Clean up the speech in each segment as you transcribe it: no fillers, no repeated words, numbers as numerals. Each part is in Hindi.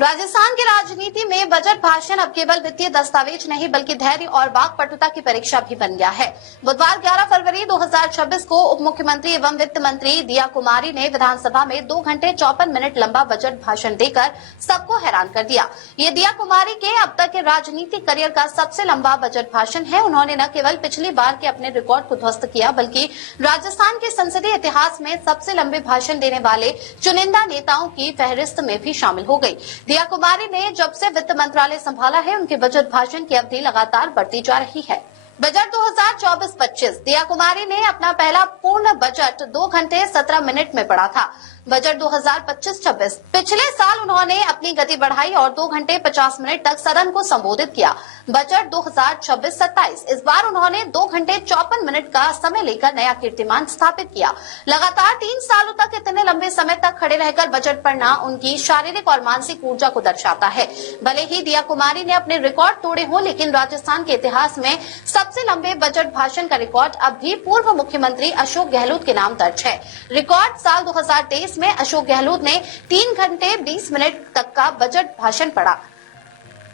राजस्थान की राजनीति में बजट भाषण अब केवल वित्तीय दस्तावेज नहीं बल्कि धैर्य और वाक्पटुता की परीक्षा भी बन गया है। बुधवार 11 फरवरी 2026 को उप मुख्यमंत्री एवं वित्त मंत्री दिया कुमारी ने विधानसभा में 2 घंटे 54 मिनट लंबा बजट भाषण देकर सबको हैरान कर दिया। ये दिया कुमारी के अब तक के राजनीतिक करियर का सबसे लंबा बजट भाषण है। उन्होंने न केवल पिछली बार के अपने रिकॉर्ड को ध्वस्त किया बल्कि राजस्थान के संसदीय इतिहास में सबसे लंबे भाषण देने वाले चुनिंदा नेताओं की फहरिस्त में भी शामिल हो गयी। दिया कुमारी ने जब से वित्त मंत्रालय संभाला है उनके बजट भाषण की अवधि लगातार बढ़ती जा रही है। बजट 2024-25 दिया कुमारी ने अपना पहला पूर्ण बजट 2 घंटे 17 मिनट में पढ़ा था। बजट 2025-26 पिछले साल उन्होंने अपनी गति बढ़ाई और 2 घंटे 50 मिनट तक सदन को संबोधित किया। बजट 2026-27 इस बार उन्होंने 2 घंटे 54 मिनट का समय लेकर नया कीर्तिमान स्थापित किया। लगातार 3 सालों तक इतने लंबे समय तक खड़े रहकर बजट पढ़ना उनकी शारीरिक और मानसिक ऊर्जा को दर्शाता है। भले ही दिया कुमारी ने अपने रिकॉर्ड तोड़े हों, लेकिन राजस्थान के इतिहास में सबसे लंबे बजट भाषण का रिकॉर्ड अब भी पूर्व मुख्यमंत्री अशोक गहलोत के नाम दर्ज है। रिकॉर्ड साल 2023 में अशोक गहलोत ने 3 घंटे 20 मिनट तक का बजट भाषण पढ़ा।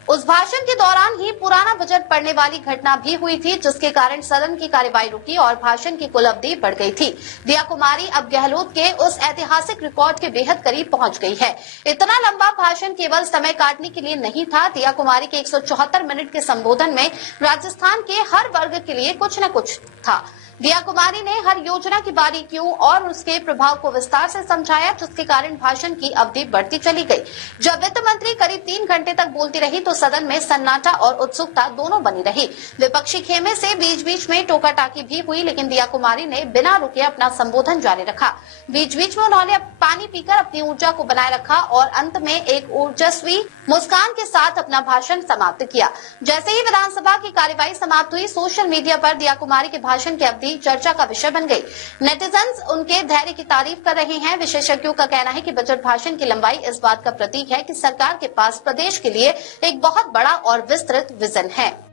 उस भाषण के दौरान ही पुराना बजट पढ़ने वाली घटना भी हुई थी, जिसके कारण सदन की कार्यवाही रुकी और भाषण की कुल अवधि बढ़ गई थी। दिया कुमारी अब गहलोत के उस ऐतिहासिक रिकॉर्ड के बेहद करीब पहुंच गई है। इतना लंबा भाषण केवल समय काटने के लिए नहीं था। दिया कुमारी के 174 मिनट के संबोधन में राजस्थान के हर वर्ग के लिए कुछ न कुछ था। दिया कुमारी ने हर योजना की बारीकियों और उसके प्रभाव को विस्तार से समझाया, जिसके कारण भाषण की अवधि बढ़ती चली गई। जब वित्त मंत्री करीब 3 घंटे तक बोलती रही तो सदन में सन्नाटा और उत्सुकता दोनों बनी रही। विपक्षी खेमे से बीच बीच में टोका टाकी भी हुई, लेकिन दिया कुमारी ने बिना रुके अपना संबोधन जारी रखा। बीच बीच में उन्होंने पानी पीकर अपनी ऊर्जा को बनाए रखा और अंत में एक ऊर्जस्वी मुस्कान के साथ अपना भाषण समाप्त किया। जैसे ही विधानसभा की कार्यवाही समाप्त हुई, सोशल मीडिया पर दिया कुमारी के भाषण की अवधि चर्चा का विषय बन गई। नेटिजन्स उनके धैर्य की तारीफ कर रहे हैं। विशेषज्ञों का कहना है कि बजट भाषण की लंबाई इस बात का प्रतीक है कि सरकार के पास प्रदेश के लिए एक बहुत बड़ा और विस्तृत विजन है।